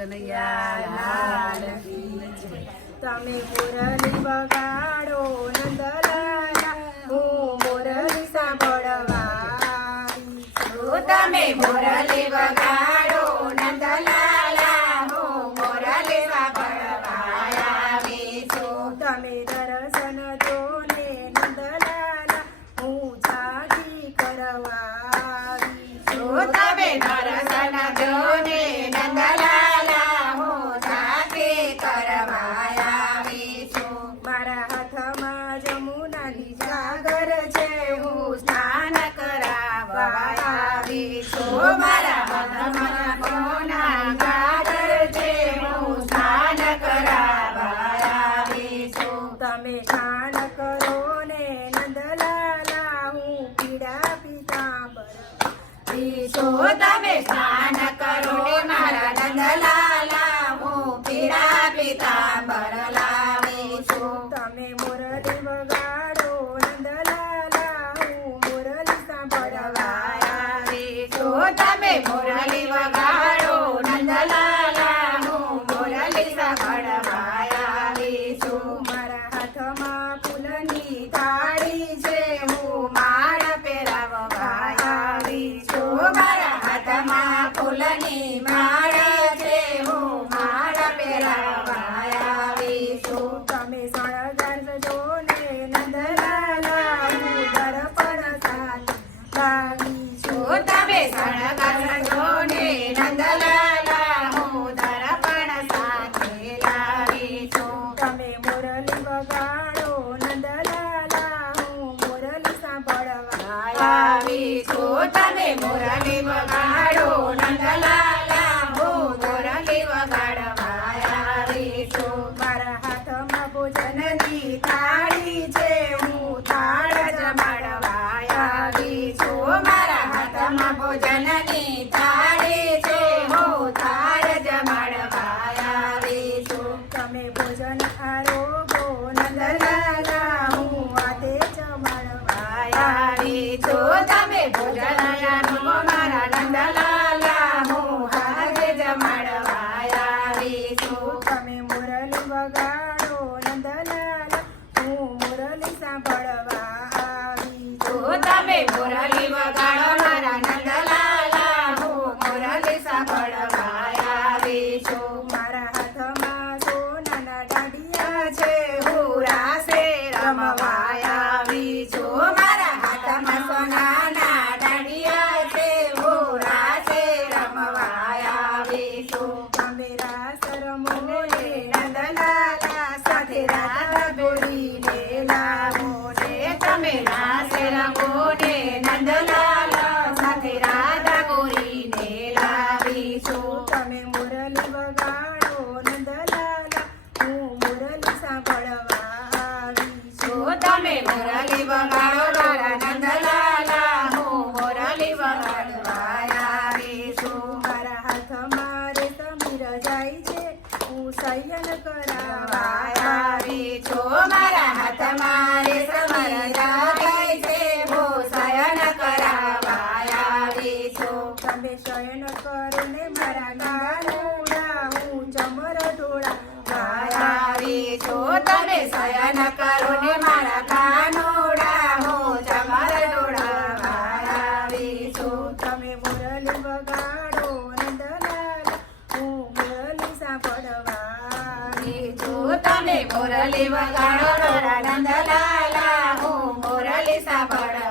તમે મુરલી વગાડો નંદલાલા, હું મુરલી સાંભળવા. તમે મુરલી વગાડો નંદલાલા, હું મુરલી સાંભળવા આવી છું. તમે દર્શન જોને નંદલાલા, હું જાગી કરવા આવી છું. તમે દર્શન જોને નંદલાલા, હું જાગી કરવા આવી છું. મારા હાથમાં જમુનાની જાગર છે, હું સ્નાન કરાવવા આવી છું. મારા હાથમાં કોના ગાગર છે, હું સ્નાન કરાવવા આવી છું. તમે સ્નાન કરો ને નંદલાલા, હું પીડા પીતાંબર તમે સ્નાન કરો ને મારા નંદલાલા, હું પીળા પીતાંબર લાવી છું. તમે મુરલી વગાડો નંદલાલા, હું મુરલી સાંભળવા આવી છું. તમે મુરલી વગાડો નંદલાલા, હું મુરલી સાંભળવા આવી છું. મારા હાથમાં ફૂલની થાળી છે, હું માળ પહેરાવવા આવી છું. મારા હાથમાં ફૂલની માળ છે, હું માળ પહેરાવવા આવી છું. તમે શણગારજો ને નંદલાલા, હું દર્પણ સાથે લાવી છું. તમે શણગારજો ને નંદલાલા, હું દર્પણ સાથે લાવી છું. તમે મુરલી વગાડો નંદલાલા, હું મુરલી સાંભળવા આવી છું. તમે મુરલી વગાડો નંદલાલા, હું મુરલી વગાડવા આવી છું. મારા હાથમાં ભોજનની થાળી છે, હું થાળ જમાડવા આવી છું. મારા હાથમાં ભોજનની થાળી છે, હું થાળ જમાડવા આવી છું. તમે ભોજન આરોગો નંદલાલા, હું હાથે જમાડવા આવી છું. તમે ભોજન આરોગો મારા નંદલાલા, હું હાથે જમાડવા આવી છું. તમે મુરલી વગાડો નંદલાલા, હું મુરલી સાંભળવા આવી છું. તમે મુરલી વગાડો મારા નંદલાલા, હું મુરલી સાંભળવા આવી છું. મારા હાથમાં સોનાના દાંડિયા છે, હું રાસે રમવા આવી છું. મારા હાથમાં સોનાના દાંડિયા છે, હું રાસે રમવા આવી છું. તમે રાસ રમો ને નંદલાલા, સાથે રાધા ગોરીને લાવો ને. તમે રાસે રમો ને નંદલાલા, સાથે રાધા ગોરીને લાવી છું. તમે મુરલી વગાડો નંદલાલા, હું મુરલી સાંભળવા આવી છું. તમે મુરલી વગાડો મારા નંદલાલા, હું મુરલી વગાડવા આવી છું. મારા હાથમાં રેશમી રજાઈ છે, હું શયન કરાવવા આવી છું. મારા હાથમાં રેશમ રજાઈ છે, હું શયન કરાવવા આવી છું. તમે શયન કરો ને મારા ગાનુડા, હું ચમર ઢોળા આવી છું. તમે શયન કરો ને મારા કાનોડા, હું ચમર ડોળાવા આવી છું. તમે મુરલી વગાડો નંદલાલા, હું મુરલી સાંભળવા આવી છું. તમે મુરલી વગાડો મારા નંદલાલા, હું મુરલી સાંભળવા